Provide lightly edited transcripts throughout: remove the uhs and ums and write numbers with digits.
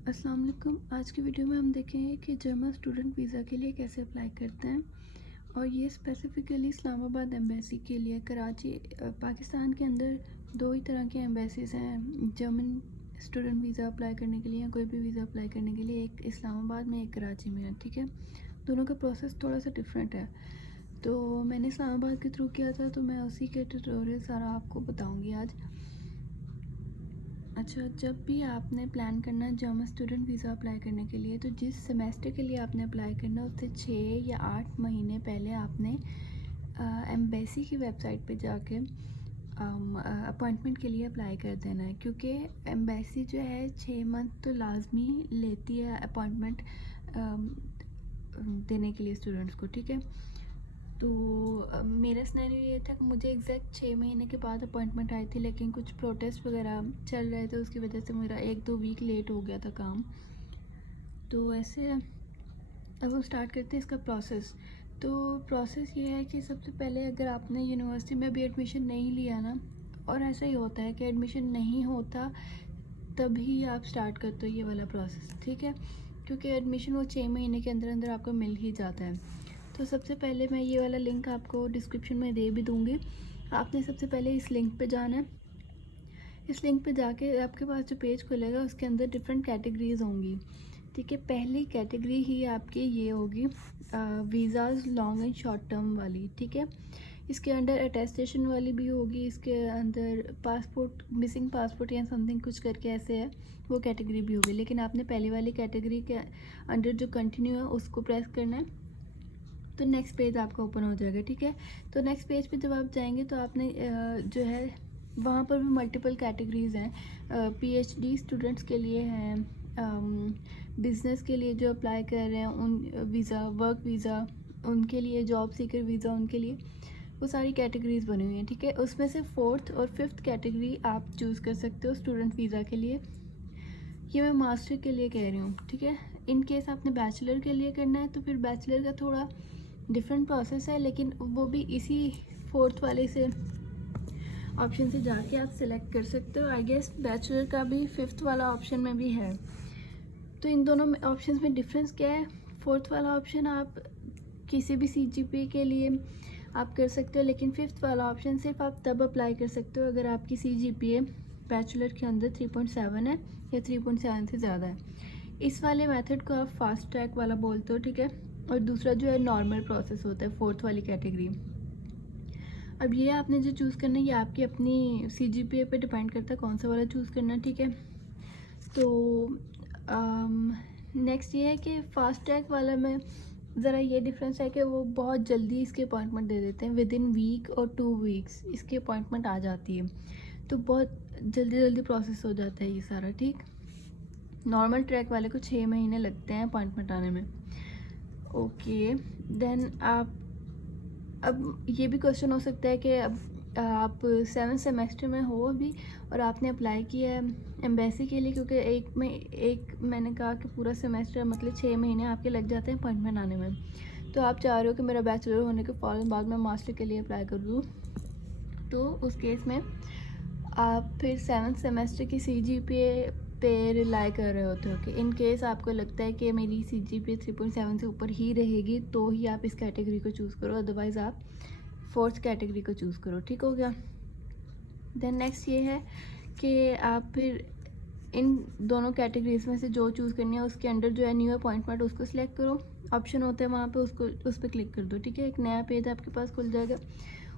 अस्सलाम वालेकुम। आज की वीडियो में हम देखेंगे कि जर्मन स्टूडेंट वीज़ा के लिए कैसे अप्लाई करते हैं, और ये स्पेसिफ़िकली इस्लामाबाद एम्बेसी के लिए। कराची पाकिस्तान के अंदर दो ही तरह के एम्बेसीज़ हैं जर्मन स्टूडेंट वीज़ा अप्लाई करने के लिए या कोई भी वीज़ा अप्लाई करने के लिए। एक इस्लामाबाद में, एक कराची में है, ठीक है। दोनों का प्रोसेस थोड़ा सा डिफरेंट है। तो मैंने इस्लामाबाद के थ्रू किया था, तो मैं उसी के ट्यूटोरियल सारा आपको बताऊँगी आज। अच्छा, जब भी आपने प्लान करना है जर्मन स्टूडेंट वीज़ा अप्लाई करने के लिए, तो जिस सेमेस्टर के लिए आपने अप्लाई करना है उससे 6 या 8 महीने पहले आपने एम्बेसी की वेबसाइट पे जाके अपॉइंटमेंट के लिए अप्लाई कर देना है, क्योंकि एम्बेसी जो है 6 मंथ तो लाजमी लेती है अपॉइंटमेंट देने के लिए स्टूडेंट्स को, ठीक है। तो मेरा सिनेरियो ये था कि मुझे एग्जैक्ट 6 महीने के बाद अपॉइंटमेंट आई थी, लेकिन कुछ प्रोटेस्ट वगैरह चल रहे थे, उसकी वजह से मेरा 1-2 वीक लेट हो गया था काम। तो ऐसे अब हम स्टार्ट करते हैं इसका प्रोसेस। तो प्रोसेस ये है कि सबसे पहले अगर आपने यूनिवर्सिटी में भी एडमिशन नहीं लिया ना, और ऐसा ही होता है कि एडमिशन नहीं होता तभी आप स्टार्ट करते हो ये वाला प्रोसेस, ठीक है, क्योंकि एडमिशन वो 6 महीने के अंदर अंदर आपको मिल ही जाता है। तो सबसे पहले मैं ये वाला लिंक आपको डिस्क्रिप्शन में दे भी दूँगी। आपने सबसे पहले इस लिंक पे जाना है। इस लिंक पे जाके आपके पास जो पेज खुलेगा उसके अंदर डिफरेंट कैटेगरीज़ होंगी, ठीक है। पहली कैटेगरी ही आपकी ये होगी visas long and short term वाली, ठीक है। इसके अंडर अटेस्टेशन वाली भी होगी, इसके अंदर पासपोर्ट, मिसिंग पासपोर्ट या समथिंग कुछ करके ऐसे है, वो कैटेगरी भी होगी। लेकिन आपने पहले वाली कैटेगरी के अंडर जो कंटिन्यू है उसको प्रेस करना है, तो नेक्स्ट पेज आपका ओपन हो जाएगा, ठीक है। तो नेक्स्ट पेज पे जब आप जाएंगे तो आपने जो है वहाँ पर भी मल्टीपल कैटेगरीज़ हैं। पीएचडी स्टूडेंट्स के लिए हैं, बिज़नेस के लिए जो अप्लाई कर रहे हैं उन वीज़ा, वर्क वीज़ा उनके लिए, जॉब सीकर वीज़ा उनके लिए, वो सारी कैटेगरीज़ बनी हुई हैं, ठीक है। उसमें से 4th और 5th कैटेगरी आप चूज़ कर सकते हो स्टूडेंट वीज़ा के लिए। ये मैं मास्टर के लिए कह रही हूँ, ठीक है। इन केस आपने बैचलर के लिए करना है तो फिर बैचलर का थोड़ा डिफरेंट प्रोसेस है, लेकिन वो भी इसी 4th वाले से ऑप्शन से जाके आप सिलेक्ट कर सकते हो। आई गेस बैचलर का भी 5th वाला ऑप्शन में भी है। तो इन दोनों में ऑप्शन में डिफरेंस क्या है? 4th वाला ऑप्शन आप किसी भी CGPA के लिए आप कर सकते हो, लेकिन 5th वाला ऑप्शन सिर्फ आप तब अप्लाई कर सकते हो अगर आपकी CGPA बैचलर के अंदर 3.7 है या 3.7 से ज़्यादा है। इस वाले मेथड को आप फास्ट ट्रैक वाला बोलते हो, ठीक है। और दूसरा जो है नॉर्मल प्रोसेस होता है 4th वाली कैटेगरी। अब ये आपने जो चूज़ करना है ये आपकी अपनी CGPA पे डिपेंड करता है कौन सा वाला चूज़ करना है, ठीक है। तो नेक्स्ट ये है कि फास्ट ट्रैक वाला में ज़रा ये डिफरेंस है कि वो बहुत जल्दी इसके अपॉइंटमेंट दे देते हैं, विद इन वीक और 2 वीक्स इसकी अपॉइंटमेंट आ जाती है। तो बहुत जल्दी जल्दी प्रोसेस हो जाता है ये सारा, ठीक। नॉर्मल ट्रैक वाले को 6 महीने लगते हैं अपॉइंटमेंट आने में। ओके, देन आप, अब ये भी क्वेश्चन हो सकता है कि अब आप 7th सेमेस्टर में हो अभी और आपने अप्लाई किया है एम्बेसी के लिए, क्योंकि एक मैंने कहा कि पूरा सेमेस्टर मतलब 6 महीने आपके लग जाते हैं अपॉइंटमेंट आने में। तो आप चाह रहे हो कि मेरा बैचलर होने के फ़ौरन बाद मैं मास्टर के लिए अप्लाई कर दूँ, तो उस केस में आप फिर 7th सेमेस्टर की CGPA पे रिलाई कर रहे होते हो कि इन केस आपको लगता है कि मेरी CGPA 3.7 से ऊपर ही रहेगी तो ही आप इस कैटेगरी को चूज़ करो, अदरवाइज़ आप 4th कैटेगरी को चूज़ करो, ठीक हो गया। देन नेक्स्ट ये है कि आप फिर इन दोनों कैटेगरीज में से जो चूज़ करनी है उसके अंडर जो है न्यू अपॉइंटमेंट उसको सिलेक्ट करो, ऑप्शन होता है वहाँ पे, उसको उस पर क्लिक कर दो, ठीक है। एक नया पेज आपके पास खुल जाएगा।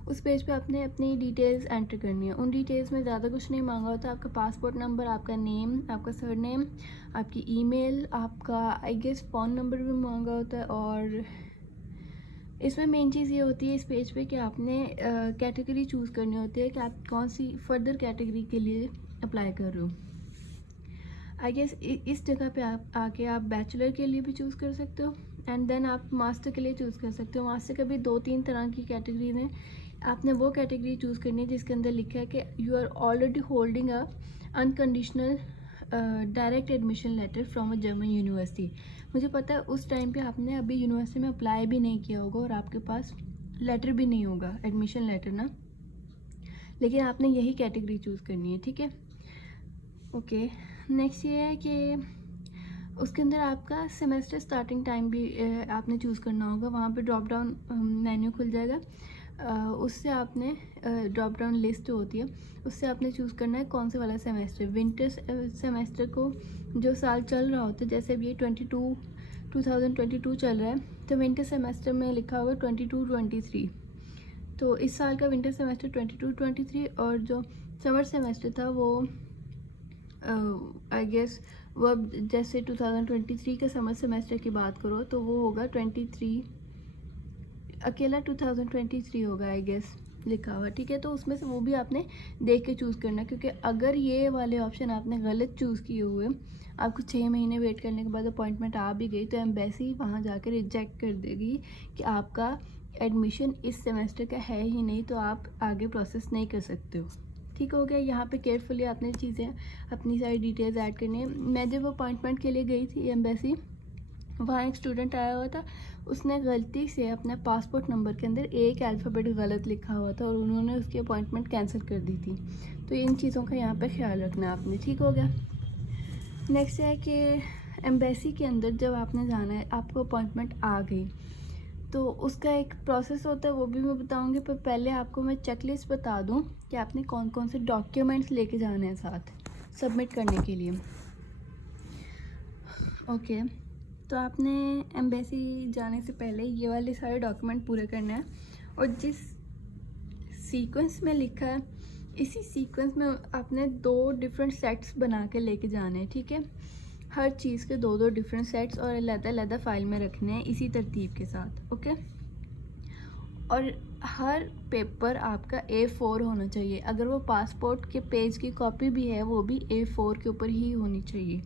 उस पेज पे आपने अपनी डिटेल्स एंटर करनी है। उन डिटेल्स में ज़्यादा कुछ नहीं मांगा होता, आपका पासपोर्ट नंबर, आपका नेम, आपका सरनेम, आपकी ईमेल, आपका आई गेस फ़ोन नंबर भी मांगा होता है। और इसमें मेन चीज़ ये होती है इस पेज पे कि आपने कैटेगरी चूज़ करनी होती है कि आप कौन सी फर्दर कैटेगरी के लिए अप्लाई कर रहे हो। आई गेस इस जगह पे आप आके आप बैचलर के लिए भी चूज़ कर सकते हो, एंड देन आप मास्टर के लिए चूज़ कर सकते हो। मास्टर का भी 2-3 तरह की कैटेगरीज हैं। आपने वो कैटेगरी चूज़ करनी है जिसके अंदर लिखा है कि you are already holding a unconditional direct admission letter from a German university. मुझे पता है उस टाइम पे आपने अभी यूनिवर्सिटी में अप्लाई भी नहीं किया होगा और आपके पास लेटर भी नहीं होगा, एडमिशन लेटर ना, लेकिन आपने यही कैटेगरी चूज़ करनी है, ठीक है। ओके, नेक्स्ट ये है कि उसके अंदर आपका सेमेस्टर स्टार्टिंग टाइम भी आपने चूज़ करना होगा। वहाँ पे ड्रॉप डाउन मेन्यू खुल जाएगा। उससे आपने ड्रॉप डाउन लिस्ट होती है, उससे आपने चूज़ करना है कौन से वाला सेमेस्टर। विंटर सेमेस्टर को जो साल चल रहा होता है, जैसे अब ये 2022 चल रहा है, तो विंटर सेमेस्टर में लिखा होगा 22-23। तो इस साल का विंटर सेमेस्टर 22-23, और जो समर सेमेस्टर था वो आई गेस वो अब जैसे 2023 के समर सेमेस्टर की बात करो तो वो होगा 23, अकेला 2023 होगा आई गेस लिखा हुआ, ठीक है। तो उसमें से वो भी आपने देख के चूज़ करना, क्योंकि अगर ये वाले ऑप्शन आपने गलत चूज़ किए हुए, आपको 6 महीने वेट करने के बाद अपॉइंटमेंट आ भी गई, तो एम्बेसी वहाँ जाकर रिजेक्ट कर देगी कि आपका एडमिशन इस सेमेस्टर का है ही नहीं, तो आप आगे प्रोसेस नहीं कर सकते हो। ठीक हो गया। यहाँ पे केयरफुली आपने चीज़ें अपनी सारी डिटेल्स ऐड करनी है। मैं जब अपॉइंटमेंट के लिए गई थी एम्बेसी, वहाँ एक स्टूडेंट आया हुआ था, उसने गलती से अपने पासपोर्ट नंबर के अंदर एक अल्फ़ाबेट गलत लिखा हुआ था और उन्होंने उसकी अपॉइंटमेंट कैंसिल कर दी थी। तो इन चीज़ों का यहाँ पे ख्याल रखना है आपने। ठीक हो गया। नेक्स्ट है कि एम्बेसी के अंदर जब आपने जाना है, आपको अपॉइंटमेंट आ गई, तो उसका एक प्रोसेस होता है, वो भी मैं बताऊंगी, पर पहले आपको मैं चेकलिस्ट बता दूं कि आपने कौन कौन से डॉक्यूमेंट्स लेके जाने हैं साथ सबमिट करने के लिए। ओके, तो आपने एम्बेसी जाने से पहले ये वाले सारे डॉक्यूमेंट पूरे करने हैं, और जिस सीक्वेंस में लिखा है इसी सीक्वेंस में आपने 2 डिफरेंट सेट्स बना के लेके जाने हैं, ठीक है। हर चीज़ के 2-2 डिफरेंट सेट्स और अलग-अलग फाइल में रखने हैं इसी तरतीब के साथ, ओके। और हर पेपर आपका A4 होना चाहिए। अगर वो पासपोर्ट के पेज की कॉपी भी है, वो भी A4 के ऊपर ही होनी चाहिए।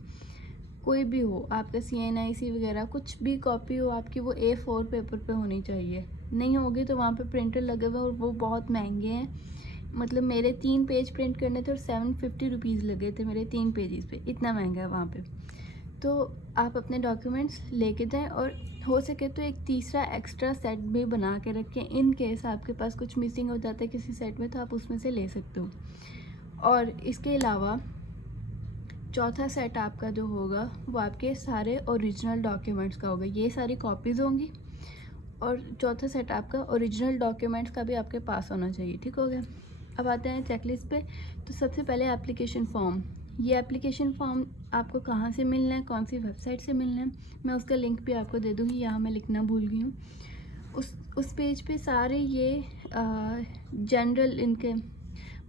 कोई भी हो, आपका CNIC वगैरह कुछ भी कॉपी हो आपकी, वो A4 पेपर पे होनी चाहिए। नहीं होगी तो वहाँ पे प्रिंटर लगे हुए और वो बहुत महंगे हैं। मतलब मेरे 3 पेज प्रिंट करने थे और 750 रुपीज़ लगे थे मेरे 3 पेजेस पे, इतना महंगा है वहाँ पे। तो आप अपने डॉक्यूमेंट्स लेके जाएं, और हो सके तो एक तीसरा एक्स्ट्रा सेट भी बना के रखें, इन केस आपके पास कुछ मिसिंग हो जाता है किसी सेट में, तो आप उसमें से ले सकते हो। और इसके अलावा चौथा सेट आपका जो होगा वो आपके सारे ओरिजिनल डॉक्यूमेंट्स का होगा, ये सारी कॉपीज़ होंगी, और चौथा सेट आपका ओरिजिनल डॉक्यूमेंट्स का भी आपके पास होना चाहिए। ठीक हो गया। अब आते हैं चेकलिस्ट पे। तो सबसे पहले एप्लीकेशन फॉर्म। ये एप्लीकेशन फॉर्म आपको कहाँ से मिलना है, कौन सी वेबसाइट से मिलना है, मैं उसका लिंक भी आपको दे दूँगी, यहाँ मैं लिखना भूल गई हूँ। उस पेज पे सारे ये जनरल इनके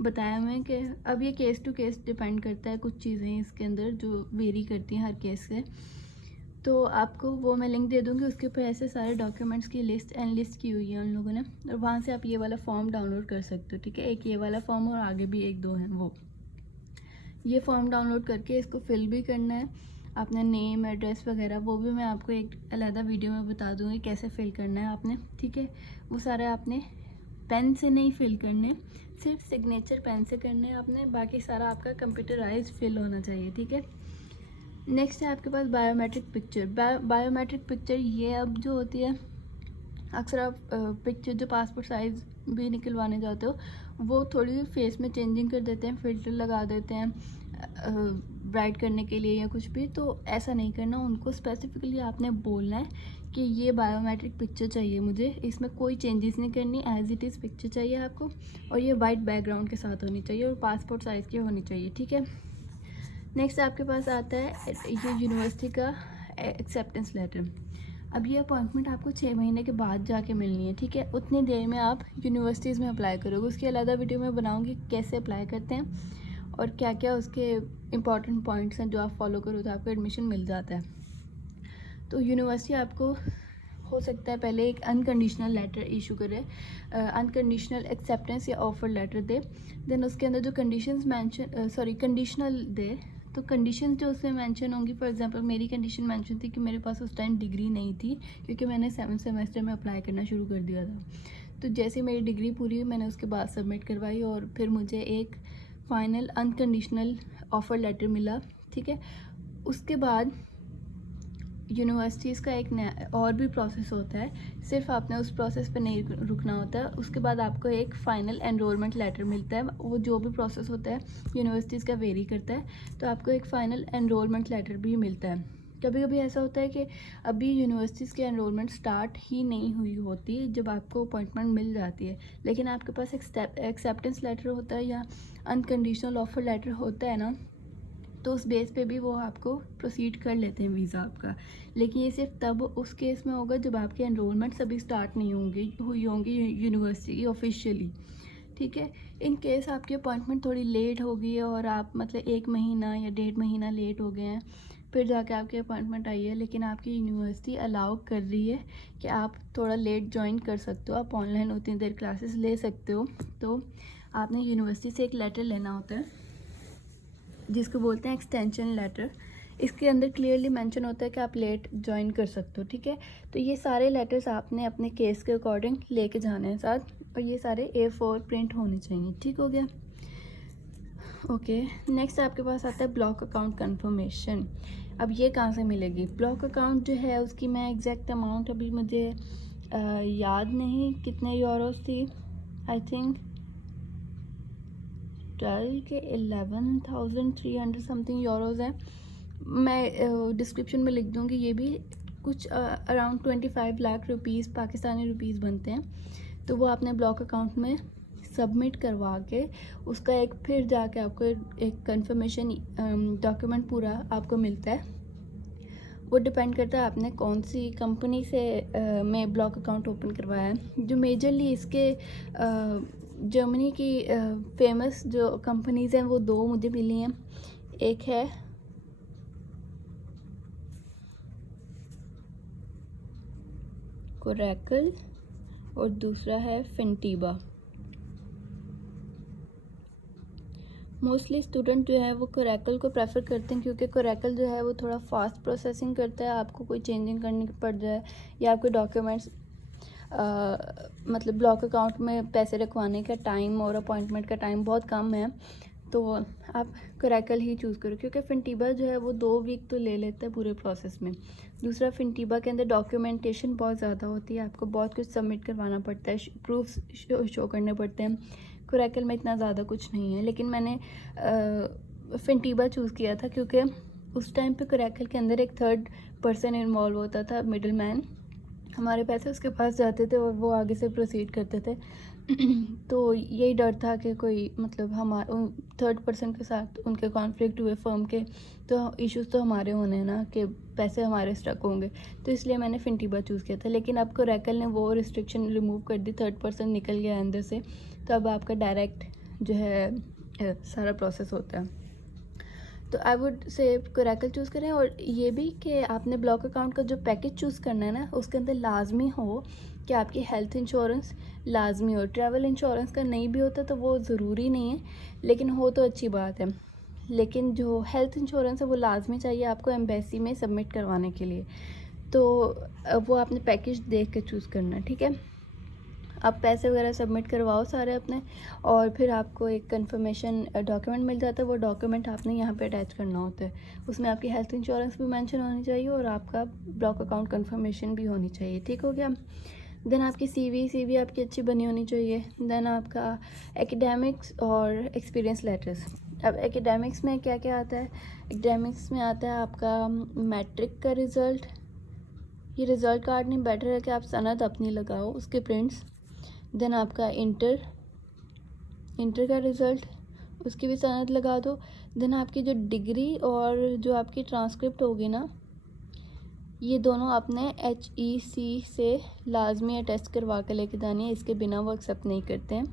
बताया हुए हैं कि अब ये केस टू केस डिपेंड करता है, कुछ चीज़ें इसके अंदर जो वेरी करती हैं हर केस से, तो आपको वो मैं लिंक दे दूँगी। उसके ऊपर ऐसे सारे डॉक्यूमेंट्स की लिस्ट एनलिस्ट की हुई है उन लोगों ने, और वहाँ से आप ये वाला फॉर्म डाउनलोड कर सकते हो, ठीक है। एक ये वाला फॉर्म और आगे भी 1-2 हैं, वो ये फॉर्म डाउनलोड करके इसको फिल भी करना है, आपने नेम एड्रेस वगैरह, वो भी मैं आपको एक अलग वीडियो में बता दूँगी कैसे फिल करना है आपने, ठीक है। वो सारे आपने पेन से नहीं फिल करने, सिर्फ सिग्नेचर पेन से करने हैं आपने, बाकी सारा आपका कंप्यूटराइज फिल होना चाहिए, ठीक है। नेक्स्ट है आपके पास बायोमेट्रिक पिक्चर। बायोमेट्रिक पिक्चर ये अब जो होती है, अक्सर आप पिक्चर जो पासपोर्ट साइज़ भी निकलवाने जाते हो, वो थोड़ी फेस में चेंजिंग कर देते हैं, फ़िल्टर लगा देते हैं ब्राइट करने के लिए या कुछ भी, तो ऐसा नहीं करना। उनको स्पेसिफिकली आपने बोलना है कि ये बायोमेट्रिक पिक्चर चाहिए मुझे, इसमें कोई चेंजेस नहीं करनी, एज इट इज़ पिक्चर चाहिए आपको, और ये वाइट बैकग्राउंड के साथ होनी चाहिए और पासपोर्ट साइज़ की होनी चाहिए, ठीक है। नेक्स्ट आपके पास आता है ये यूनिवर्सिटी का एक्सेप्टेंस लेटर। अब ये अपॉइंटमेंट आपको 6 महीने के बाद जाके मिलनी है, ठीक है। उतनी देर में आप यूनिवर्सिटीज़ में अप्लाई करोगे, उसकी अलग वीडियो में बनाऊंगी कैसे अप्लाई करते हैं और क्या क्या उसके इम्पॉर्टेंट पॉइंट्स हैं जो आप फॉलो करो तो आपको एडमिशन मिल जाता है। तो यूनिवर्सिटी आपको हो सकता है पहले एक अनकंडीशनल लेटर इशू करे, अनकंडीशनल एक्सेप्टेंस या ऑफर लेटर दे, देन उसके अंदर जो कंडीशनल दे, तो कंडीशन जो उसमें मेंशन होंगी, फॉर एग्जांपल मेरी कंडीशन मेंशन थी कि मेरे पास उस टाइम डिग्री नहीं थी, क्योंकि मैंने 7th सेमेस्टर में अप्लाई करना शुरू कर दिया था। तो जैसे मेरी डिग्री पूरी हुई, मैंने उसके बाद सबमिट करवाई और फिर मुझे एक फ़ाइनल अनकंडीशनल ऑफ़र लेटर मिला, ठीक है। उसके बाद यूनिवर्सिटीज़ का एक नया और भी प्रोसेस होता है, सिर्फ आपने उस प्रोसेस पे नहीं रुकना होता है। उसके बाद आपको एक फ़ाइनल एनरोलमेंट लेटर मिलता है। वो जो भी प्रोसेस होता है यूनिवर्सिटीज़ का वेरी करता है, तो आपको एक फ़ाइनल एनरोलमेंट लेटर भी मिलता है, कभी कभी ऐसा होता है कि अभी यूनिवर्सिटीज़ की एनरोलमेंट स्टार्ट ही नहीं हुई होती जब आपको अपॉइंटमेंट मिल जाती है, लेकिन आपके पास एक्सेप्टेंस लेटर होता है या अनकंडीशनल ऑफर लेटर होता है ना, तो उस बेस पे भी वो आपको प्रोसीड कर लेते हैं वीज़ा आपका। लेकिन ये सिर्फ तब उस केस में होगा जब आपकी एनरोलमेंट अभी स्टार्ट नहीं हुई होंगी यूनिवर्सिटी ऑफिशियली, ठीक है। इन केस आपकी अपॉइंटमेंट थोड़ी लेट हो गई है और आप मतलब 1 महीना या 1.5 महीना लेट हो गए हैं, फिर जाके आपकी अपॉइंटमेंट आई है, लेकिन आपकी यूनिवर्सिटी अलाउ कर रही है कि आप थोड़ा लेट ज्वाइन कर सकते हो, आप ऑनलाइन उतनी देर क्लासेस ले सकते हो, तो आपने यूनिवर्सिटी से एक लेटर लेना होता है जिसको बोलते हैं एक्सटेंशन लेटर। इसके अंदर क्लियरली मेंशन होता है कि आप लेट ज्वाइन कर सकते हो, ठीक है। तो ये सारे लेटर्स आपने अपने केस के अकॉर्डिंग लेके जाने हैं साथ, और ये सारे A4 प्रिंट होने चाहिए, ठीक हो गया। ओके, नेक्स्ट आपके पास आता है ब्लॉक अकाउंट कंफर्मेशन। अब ये कहाँ से मिलेगी? ब्लॉक अकाउंट जो है उसकी मैं एग्जैक्ट अमाउंट अभी मुझे याद नहीं कितने यूरोस थी, आई थिंक 12 के 11,300 समथिंग यूरोज़ है। मैं डिस्क्रिप्शन में लिख दूँगी, ये भी कुछ around 25 lakh rupees Pakistani rupees बनते हैं। तो वो आपने ब्लॉक अकाउंट में सबमिट करवा के उसका एक फिर जाके आपको एक कंफर्मेशन डॉक्यूमेंट पूरा आपको मिलता है। वो डिपेंड करता है आपने कौन सी कंपनी से में ब्लॉक अकाउंट ओपन करवाया है। जो मेजरली इसके जर्मनी की फेमस जो कंपनीज़ हैं वो 2 मुझे मिली हैं। एक है कोरैकल और दूसरा है फिनटीबा। मोस्टली स्टूडेंट जो है वो कोरैकल को प्रेफर करते हैं, क्योंकि कोरैकल जो है वो थोड़ा फास्ट प्रोसेसिंग करता है। आपको कोई चेंजिंग करनी पड़ जाए या आपके डॉक्यूमेंट्स मतलब ब्लॉक अकाउंट में पैसे रखवाने का टाइम और अपॉइंटमेंट का टाइम बहुत कम है, तो आप कोरैकल ही चूज़ करो। क्योंकि फिनटीबा जो है वो 2 वीक तो ले लेता है पूरे प्रोसेस में। दूसरा, फिनटीबा के अंदर डॉक्यूमेंटेशन बहुत ज़्यादा होती है, आपको बहुत कुछ सबमिट करवाना पड़ता है, प्रूफ्स शो करने पड़ते हैं। कोरैकल में इतना ज़्यादा कुछ नहीं है, लेकिन मैंने फिनटीबा चूज़ किया था क्योंकि उस टाइम पे कोरैकल के अंदर एक थर्ड पर्सन इन्वॉल्व होता था, मिडल मैन। हमारे पैसे उसके पास जाते थे और वो आगे से प्रोसीड करते थे। तो यही डर था कि कोई मतलब हमारे थर्ड पर्सन के साथ उनके कॉन्फ्लिक्ट हुए फर्म के, तो इश्यूज़ तो हमारे होने हैं ना, कि पैसे हमारे स्टक होंगे। तो इसलिए मैंने फिनटीबा चूज़ किया था। लेकिन अब कोरैकल ने वो रिस्ट्रिक्शन रिमूव कर दी, थर्ड पर्सन निकल गया अंदर से, तो अब आपका डायरेक्ट जो है सारा प्रोसेस होता है। तो आई वुड से कोरैकल चूज़ करें। और ये भी कि आपने ब्लॉक अकाउंट का जो पैकेज चूज़ करना है ना, उसके अंदर लाजमी हो कि आपकी हेल्थ इंश्योरेंस लाजमी हो। ट्रैवल इंश्योरेंस का नहीं भी होता तो वो ज़रूरी नहीं है, लेकिन हो तो अच्छी बात है। लेकिन जो हेल्थ इंश्योरेंस है वो लाजमी चाहिए आपको एम्बेसी में सबमिट करवाने के लिए। तो वो आपने पैकेज देख के चूज़ करना है, ठीक है। आप पैसे वगैरह सबमिट करवाओ सारे अपने, और फिर आपको एक कंफर्मेशन डॉक्यूमेंट मिल जाता है। वो डॉक्यूमेंट आपने यहाँ पे अटैच करना होता है। उसमें आपकी हेल्थ इंश्योरेंस भी मेंशन होनी चाहिए और आपका ब्लॉक अकाउंट कंफर्मेशन भी होनी चाहिए, ठीक हो गया। देन आपकी सीवी आपकी अच्छी बनी होनी चाहिए। देन आपका एकेडमिक्स और एक्सपीरियंस लेटर्स। अब एकेडमिक्स में क्या क्या आता है? एकेडमिक्स में आता है आपका मैट्रिक का रिज़ल्ट। ये रिज़ल्ट कार्ड नहीं, बेटर है कि आप सनद अपनी लगाओ, उसके प्रिंट्स। देन आपका इंटर का रिज़ल्ट, उसकी भी सनद लगा दो। देन आपकी जो डिग्री और जो आपकी ट्रांसक्रिप्ट होगी ना, ये दोनों आपने HEC से लाजमी अटेस्ट करवा के लेके जानी है, इसके बिना वो एक्सेप्ट नहीं करते हैं।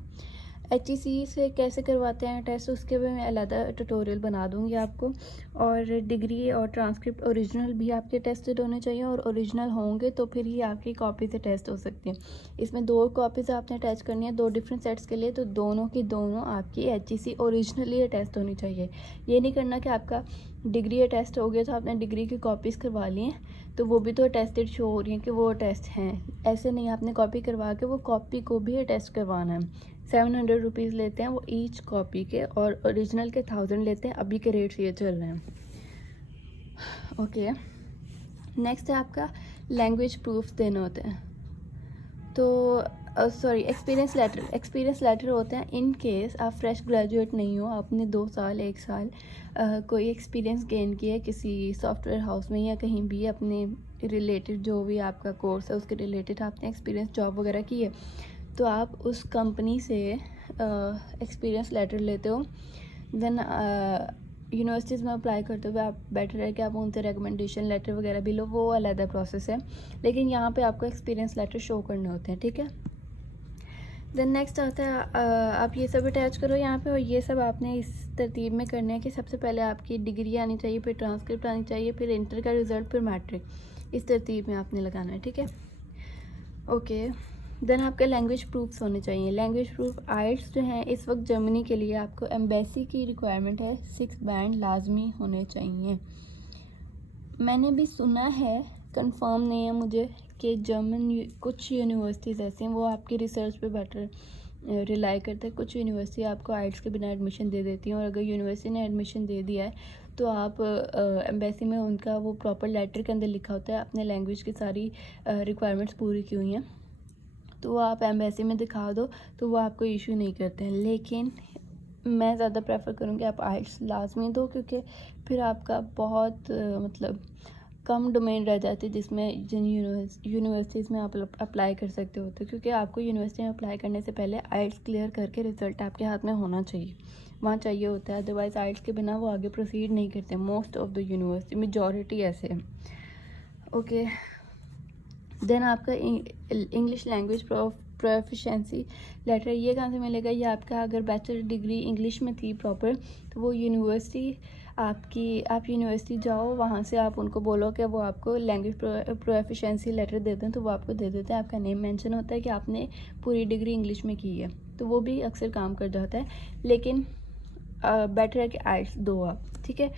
HEC से कैसे करवाते हैं टेस्ट, उसके भी मैं अलग ट्यूटोरियल बना दूंगी आपको। और डिग्री और ट्रांसक्रिप्ट ओरिजिनल भी आपके टेस्टेड होने चाहिए, और ओरिजिनल होंगे तो फिर ही आपकी कॉपी से टेस्ट हो सकती है। इसमें 2 कॉपीज़ आपने अटैच करनी है, 2 डिफरेंट सेट्स के लिए, तो दोनों की दोनों आपकी HEC ओरिजिनली अटैस्ट होनी चाहिए। ये नहीं करना कि आपका डिग्री अटेस्ट हो गया तो आपने डिग्री की कॉपीज़ करवा ली हैं तो वो भी तो अटेस्टेड शो हो रही हैं कि वो अटेस्ट हैं। ऐसे नहीं, आपने कॉपी करवा के वो कॉपी को भी अटेस्ट करवाना है। 700 रुपीज़ लेते हैं वो ईच कॉपी के, और ओरिजिनल के 1000 लेते हैं। अभी के रेट्स ये चल रहे हैं। ओके, नेक्स्ट है आपका लैंग्वेज प्रूफ देने होते हैं। तो सॉरी, एक्सपीरियंस लेटर होते हैं इन केस आप फ्रेश ग्रेजुएट नहीं हो, आपने 2 साल 1 साल कोई एक्सपीरियंस गेन किया है किसी सॉफ्टवेयर हाउस में या कहीं भी अपने रिलेटेड, जो भी आपका कोर्स है उसके रिलेटेड आपने एक्सपीरियंस जॉब वगैरह की है, तो आप उस कंपनी से एक्सपीरियंस लेटर लेते हो। देन यूनिवर्सिटीज़ में अप्लाई करते हुए आप बेटर है कि आप उनसे रिकमेंडेशन लेटर वगैरह भी लो, वो अलग प्रोसेस है, लेकिन यहाँ पे आपको एक्सपीरियंस लेटर शो करने होते हैं, ठीक है। देन नेक्स्ट आता है आप ये सब अटैच करो यहाँ पे, और ये सब आपने इस तरतीब में करना है कि सबसे पहले आपकी डिग्री आनी चाहिए, फिर ट्रांसक्रिप्ट आनी चाहिए, फिर इंटर का रिज़ल्ट, फिर मैट्रिक, इस तरतीब में आपने लगाना है, ठीक है। ओके, देन आपके लैंग्वेज प्रूफ्स होने चाहिए। लैंग्वेज प्रूफ आइल्स जो हैं इस वक्त जर्मनी के लिए आपको एम्बेसी की रिक्वायरमेंट है, 6 बैंड लाजमी होने चाहिए। मैंने भी सुना है, कंफर्म नहीं है मुझे, कि कुछ यूनिवर्सिटीज़ ऐसी हैं वो आपकी रिसर्च पे बेटर रिलाई करते हैं। कुछ यूनिवर्सिटी आपको आइल्स के बिना एडमिशन दे देती हैं, और अगर यूनिवर्सिटी ने एडमिशन दे दिया है तो आप एम्बेसी में उनका वो प्रॉपर लेटर के अंदर लिखा होता है अपने लैंग्वेज की सारी रिक्वायरमेंट्स पूरी की हुई हैं, तो वो आप एम्बेसी में दिखा दो तो वो आपको इशू नहीं करते हैं। लेकिन मैं ज़्यादा प्रेफर करूँगी आप आइल्स लाजमी दो, क्योंकि फिर आपका बहुत मतलब कम डोमेन रह जाती है जिसमें जिन यूनिवर्सिटीज़ में आप अप्लाई कर सकते हो, तो क्योंकि आपको यूनिवर्सिटी में अप्लाई करने से पहले आइल्स क्लियर करके रिज़ल्ट आपके हाथ में होना चाहिए, वहाँ चाहिए होता है, अदरवाइज़ आइल्स के बिना वो आगे प्रोसीड नहीं करते। Most of the university majority ऐसे हैं। ओके, देन आपका इंग्लिश लैंग्वेज प्रोफिशेंसी लेटर, ये कहाँ से मिलेगा? ये आपका अगर बैचलर डिग्री इंग्लिश में थी प्रॉपर, तो वो यूनिवर्सिटी आप यूनिवर्सिटी जाओ, वहाँ से आप उनको बोलो कि वो आपको लैंग्वेज प्रोफिशेंसी लेटर दे दें, तो वो आपको दे देते हैं। आपका नेम मेंशन होता है कि आपने पूरी डिग्री इंग्लिश में की है, तो वो भी अक्सर काम कर जाता है। लेकिन बेटर है कि आइल्स दो आप, ठीक है।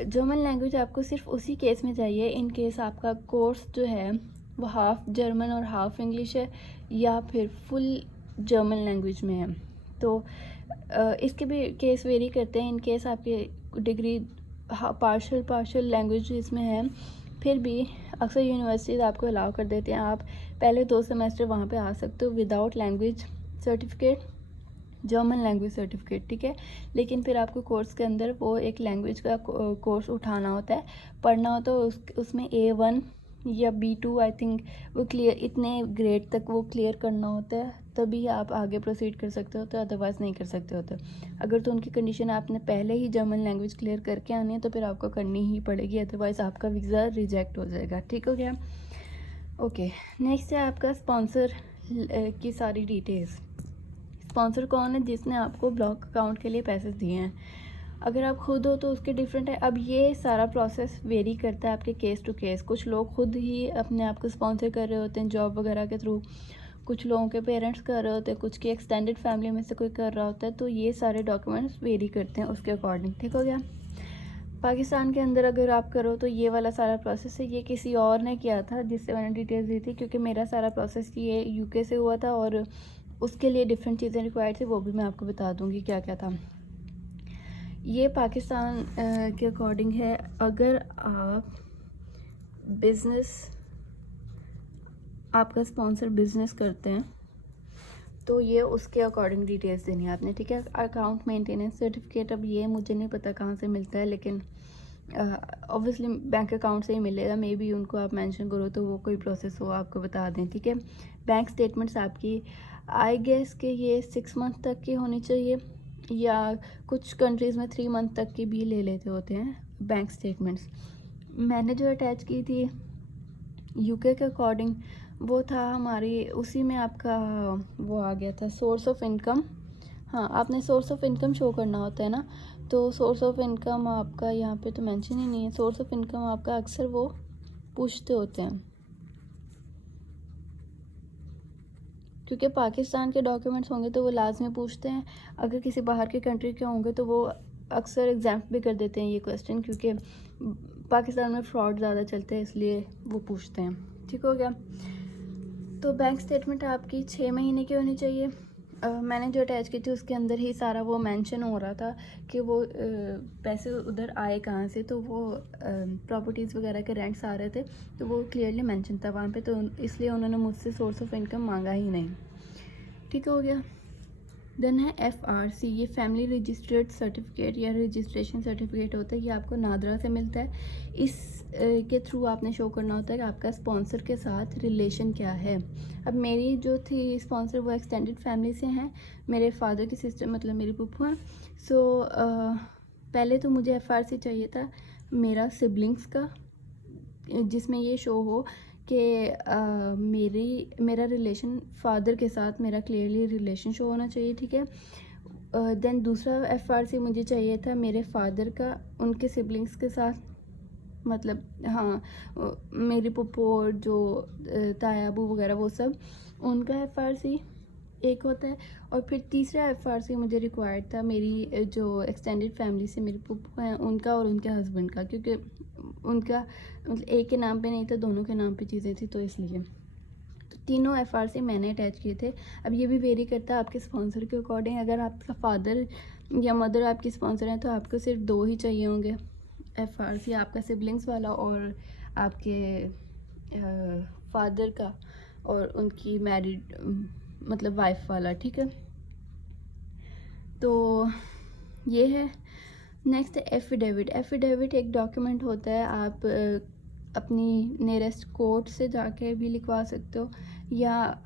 जर्मन लैंग्वेज आपको सिर्फ उसी केस में चाहिए इन केस आपका कोर्स जो है वो हाफ जर्मन और हाफ इंग्लिश है, या फिर फुल जर्मन लैंग्वेज में है, तो इसके भी केस वेरी करते हैं। इन केस आपकी डिग्री पार्शल लैंग्वेज इसमें है, फिर भी अक्सर यूनिवर्सिटीज़ आपको अलाउ कर देते हैं, आप पहले 2 सेमेस्टर वहाँ पे आ सकते हो without language certificate, German language certificate, ठीक है। लेकिन फिर आपको कोर्स के अंदर वो एक लैंग्वेज का कोर्स उठाना होता है, पढ़ना होता है, उसमें A1 या B2 आई थिंक वो क्लियर, इतने ग्रेड तक वो क्लियर करना होता है, तभी आप आगे प्रोसीड कर सकते हो, तो अदरवाइज़ नहीं कर सकते होते। अगर तो उनकी कंडीशन आपने पहले ही जर्मन लैंग्वेज क्लियर करके आनी है तो फिर आपको करनी ही पड़ेगी, अदरवाइज़ आपका वीज़ा रिजेक्ट हो जाएगा, ठीक हो गया। ओके, नेक्स्ट है आपका स्पॉन्सर की सारी डिटेल्स। स्पॉन्सर कौन है? जिसने आपको ब्लॉग अकाउंट के लिए पैसे दिए हैं। अगर आप खुद हो तो उसके डिफरेंट है। अब ये सारा प्रोसेस वेरी करता है आपके केस टू केस। कुछ लोग खुद ही अपने आप को स्पॉन्सर कर रहे होते हैं जॉब वगैरह के थ्रू, कुछ लोगों के पेरेंट्स कर रहे होते हैं, कुछ की एक्सटेंडेड फैमिली में से कोई कर रहा होता है, तो ये सारे डॉक्यूमेंट्स वेरी करते हैं उसके अकॉर्डिंग, ठीक हो गया। पाकिस्तान के अंदर अगर आप करो तो ये वाला सारा प्रोसेस है, ये किसी और ने किया था जिससे मैंने डिटेल्स दी थी, क्योंकि मेरा सारा प्रोसेस ये यूके से हुआ था और उसके लिए डिफरेंट चीज़ें रिक्वायर्ड थी, वो भी मैं आपको बता दूंगी क्या क्या था। ये पाकिस्तान के अकॉर्डिंग है। अगर आप आपका स्पॉन्सर बिजनेस करते हैं तो ये उसके अकॉर्डिंग डिटेल्स देनी है आपने, ठीक है। अकाउंट मेंटेनेंस सर्टिफिकेट, अब ये मुझे नहीं पता कहाँ से मिलता है, लेकिन ऑब्वियसली बैंक अकाउंट से ही मिलेगा, मे बी उनको आप मेंशन करो तो वो कोई प्रोसेस हो आपको बता दें, ठीक है। बैंक स्टेटमेंट्स आपकी आई गेस के ये 6 मंथ तक की होनी चाहिए, या कुछ कंट्रीज़ में 3 मंथ तक की भी ले लेते होते हैं बैंक स्टेटमेंट्स। मैंने जो अटैच की थी यूके के अकॉर्डिंग, वो था हमारी, उसी में आपका वो आ गया था सोर्स ऑफ इनकम। हाँ, आपने सोर्स ऑफ इनकम शो करना होता है ना, तो सोर्स ऑफ इनकम आपका यहाँ पे तो मेंशन ही नहीं है। सोर्स ऑफ इनकम आपका अक्सर वो पूछते होते हैं, क्योंकि पाकिस्तान के डॉक्यूमेंट्स होंगे तो वो लाजमी पूछते हैं, अगर किसी बाहर के कंट्री के होंगे तो वो अक्सर एग्जाम भी कर देते हैं ये क्वेश्चन, क्योंकि पाकिस्तान में फ्रॉड ज़्यादा चलते हैं इसलिए वो पूछते हैं, ठीक हो गया। तो बैंक स्टेटमेंट आपकी 6 महीने की होनी चाहिए, मैंने जो अटैच की थी उसके अंदर ही सारा वो मेंशन हो रहा था कि वो पैसे उधर आए कहाँ से, तो वो प्रॉपर्टीज़ वगैरह के रेंट्स आ रहे थे, तो वो क्लियरली मेंशन था वहाँ पे, तो इसलिए उन्होंने मुझसे सोर्स ऑफ इनकम मांगा ही नहीं। ठीक हो गया। देन है FRC, ये फैमिली रजिस्टर्ड सर्टिफिकेट या रजिस्ट्रेशन सर्टिफिकेट होता है, ये आपको नादरा से मिलता है। इस के थ्रू आपने शो करना होता है कि आपका स्पॉन्सर के साथ रिलेशन क्या है। अब मेरी जो थी स्पॉन्सर वो एक्सटेंडेड फैमिली से हैं, मेरे फादर की सिस्टर मतलब मेरी पुप्पू हैं। सो पहले तो मुझे FRC चाहिए था मेरा सिबलिंग्स का, जिसमें ये शो हो कि मेरा रिलेशन फादर के साथ मेरा क्लियरली रिलेशन शो होना चाहिए। ठीक है। देन दूसरा FRC मुझे चाहिए था मेरे फादर का उनके सिबलिंग्स के साथ, मतलब हाँ मेरी पुप्पो और जो ताया अबू वगैरह वो सब, उनका FRC एक होता है। और फिर तीसरा FRC मुझे रिक्वायर्ड था मेरी जो एक्सटेंडेड फैमिली से मेरे पुप्पो हैं उनका और उनके हस्बैंड का, क्योंकि उनका मतलब एक के नाम पे नहीं था, दोनों के नाम पे चीज़ें थी, तो इसलिए तो तीनों FRC मैंने अटैच किए थे। अब ये भी वेरी करता है आपके स्पॉन्सर के अकॉर्डिंग। अगर आपका फादर या मदर आपकी स्पॉन्सर हैं तो आपको सिर्फ 2 ही चाहिए होंगे FRC, आपका सिबलिंग्स वाला और आपके फादर का और उनकी मैरिड मतलब वाइफ वाला। ठीक है, तो ये है। नेक्स्ट है एफिडेविट। एफिडेविट एक डॉक्यूमेंट होता है, आप अपनी नियरेस्ट कोर्ट से जाके भी लिखवा सकते हो, या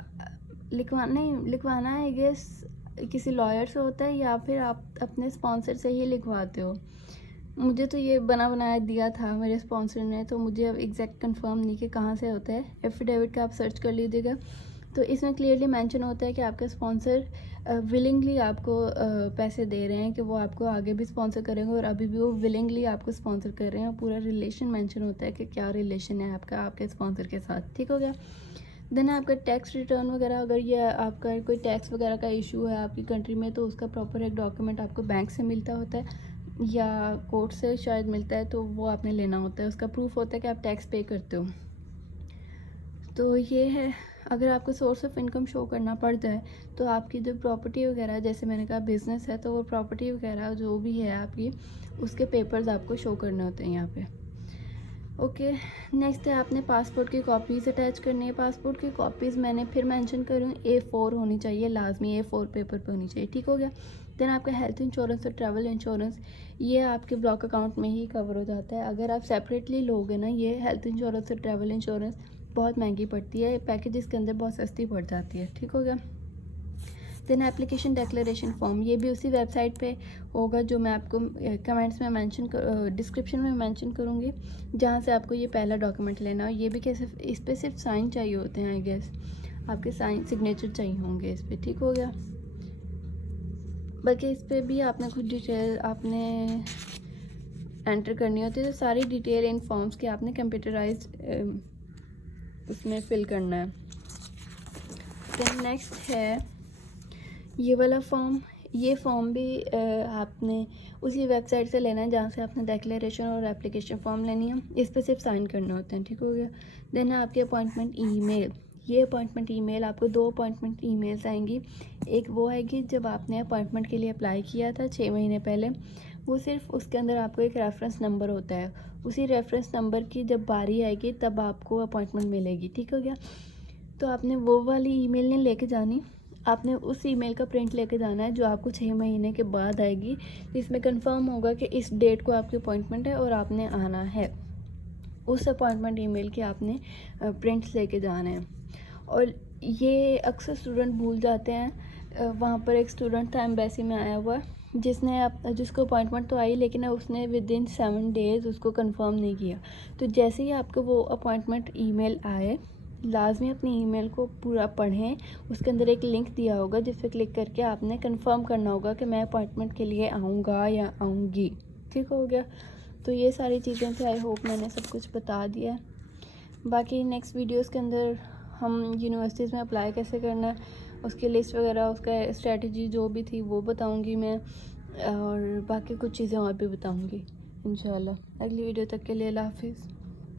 लिखवाना है आई गेस किसी लॉयर से होता है, या फिर आप अपने स्पॉन्सर से ही लिखवाते हो। मुझे तो ये बना बनाया दिया था मेरे स्पॉन्सर ने, तो मुझे अब एग्जैक्ट कंफर्म नहीं कि कहाँ से होता है। एफिडेविट का आप सर्च कर लीजिएगा, तो इसमें क्लियरली मेंशन होता है कि आपका स्पॉन्सर विलिंगली आपको पैसे दे रहे हैं, कि वो आपको आगे भी स्पॉन्सर करेंगे और अभी भी वो विलिंगली आपको स्पॉन्सर कर रहे हैं। पूरा रिलेशन मेंशन होता है कि क्या रिलेशन है आपका आपके स्पॉन्सर के साथ। ठीक हो गया। देन आपका टैक्स रिटर्न वगैरह, अगर ये आपका कोई टैक्स वगैरह का इशू है आपकी कंट्री में, तो उसका प्रॉपर एक डॉक्यूमेंट आपको बैंक से मिलता होता है या कोर्ट से शायद मिलता है, तो वो आपने लेना होता है। उसका प्रूफ होता है कि आप टैक्स पे करते हो। तो ये है। अगर आपको सोर्स ऑफ इनकम शो करना पड़ता है तो आपकी जो प्रॉपर्टी वगैरह, जैसे मैंने कहा बिज़नेस है, तो वो प्रॉपर्टी वगैरह जो भी है आपकी, उसके पेपर्स आपको शो करने होते हैं यहाँ पे। ओके। नेक्स्ट है आपने पासपोर्ट की कॉपीज़ अटैच करनी है। पासपोर्ट की कॉपीज़ मैंने फिर मेंशन करूँ A4 होनी चाहिए, लाजमी A4 पेपर पे होनी चाहिए। ठीक हो गया। देन आपका हेल्थ इंश्योरेंस और ट्रैवल इंश्योरेंस, ये आपके ब्लॉक अकाउंट में ही कवर हो जाता है। अगर आप सेपरेटली लोगे ना, ये हेल्थ इंश्योरेंस और ट्रैवल इंश्योरेंस बहुत महंगी पड़ती है, पैकेजेस के अंदर बहुत सस्ती पड़ जाती है। ठीक हो गया। देन एप्लीकेशन डिक्लेरेशन फॉर्म, ये भी उसी वेबसाइट पे होगा जो मैं आपको कमेंट्स में मेंशन डिस्क्रिप्शन में मेंशन करूँगी, जहाँ से आपको ये पहला डॉक्यूमेंट लेना हो। ये भी कैसे, इस पर सिर्फ साइन चाहिए होते हैं आई गेस, आपके साइन सिग्नेचर चाहिए होंगे इस पर। ठीक हो गया। बल्कि इस पर भी आपने कुछ डिटेल आपने एंटर करनी होती है, तो सारी डिटेल इन फॉर्म्स की आपने कंप्यूटराइज उसमें फिल करना है। देन नेक्स्ट है ये वाला फॉर्म। ये फॉर्म भी आपने उसी वेबसाइट से लेना है जहाँ से आपने डिक्लेरेशन और एप्लीकेशन फॉर्म लेनी है। इस पर सिर्फ साइन करने होते हैं। ठीक हो गया। देन है आपकी अपॉइंटमेंट ईमेल। ये अपॉइंटमेंट ईमेल, आपको 2 अपॉइंटमेंट ईमेल्स आएंगी। एक वो आएगी जब आपने अपॉइंटमेंट के लिए अप्लाई किया था 6 महीने पहले, वो सिर्फ उसके अंदर आपको एक रेफरेंस नंबर होता है, उसी रेफरेंस नंबर की जब बारी आएगी तब आपको अपॉइंटमेंट मिलेगी। ठीक हो गया। तो आपने वो वाली ईमेल नहीं लेके जानी, आपने उस ईमेल का प्रिंट लेके जाना है जो आपको 6 महीने के बाद आएगी, इसमें कंफर्म होगा कि इस डेट को आपकी अपॉइंटमेंट है और आपने आना है। उस अपॉइंटमेंट ईमेल के आपने प्रिंट्स लेके जाने हैं। और ये अक्सर स्टूडेंट भूल जाते हैं। वहाँ पर एक स्टूडेंट था एम्बेसी में आया हुआ, जिसको अपॉइंटमेंट तो आई, लेकिन उसने विद इन 7 डेज़ उसको कंफर्म नहीं किया। तो जैसे ही आपको वो अपॉइंटमेंट ईमेल आए, लाजमी अपनी ईमेल को पूरा पढ़ें। उसके अंदर एक लिंक दिया होगा जिस पर क्लिक करके आपने कंफर्म करना होगा कि मैं अपॉइंटमेंट के लिए आऊँगा या आऊँगी। ठीक हो गया। तो ये सारी चीज़ें थी। आई होप मैंने सब कुछ बता दिया है। बाकी नेक्स्ट वीडियोस के अंदर हम यूनिवर्सिटीज़ में अप्लाई कैसे करना है, उसकी लिस्ट वगैरह, उसका स्ट्रेटजी जो भी थी वो बताऊंगी मैं, और बाकी कुछ चीज़ें और भी बताऊंगी इंशाल्लाह। अगली वीडियो तक के लिए अल्लाह हाफिज़।